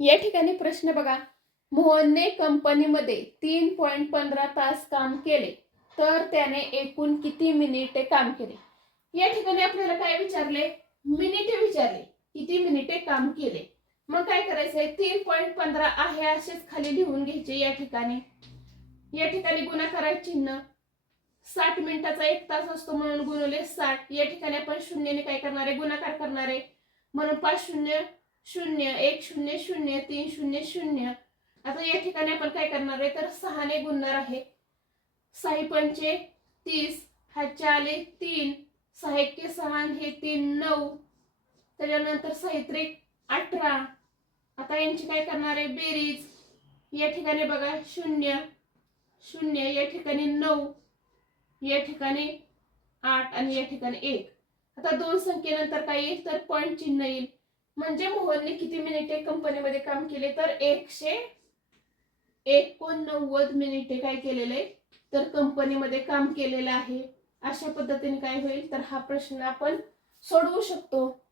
या ठिकाणी प्रश्न बघा, मोहनने कंपनीमध्ये 3.15 तास काम केले तर त्याने एकूण किती मिनिटे काम केले. या ठिकाणी आपल्याला काय विचारले, मिनिटे विचारले, किती मिनिटे काम केले. मग काय करायचंय, 3.15 आहे असेच खाली लिहून घ्यायचे. या ठिकाणी गुणाकाराचे चिन्ह, 60 मिनिटाचा 1 तास असतो म्हणून गुणिले 60. या ठिकाणी आपण शून्याने काय करणार आहे, गुणाकार करणार आहे म्हणून 5 शून्य 0, 1 0 0, 3 0 0. आता या ठिकाणी आपण काय करणार आहे, तर 6 ने गुणणार आहे. 6 पंचे 30, हातचे आले 3, 6 एके 6, हे 3 9, त्याच्यानंतर 6 त्रिक 18. आता यांची काय करणार आहे, बेरीज. या ठिकाणी बघा 0 0, या ठिकाणी 9, या ठिकाणी 8 आणि या ठिकाणी 1. आता दोन संख्येनंतर काय येईल, तर पॉइंट चिन्ह येईल. म्हणजे मोहनने किती मिनिटे कंपनीमध्ये काम केले, तर 189 मिनिटे काय केलेले, तर कंपनीमध्ये काम केलेलं आहे. अशा पद्धतीने काय होईल, तर हा प्रश्न आपण सोडवू शकतो.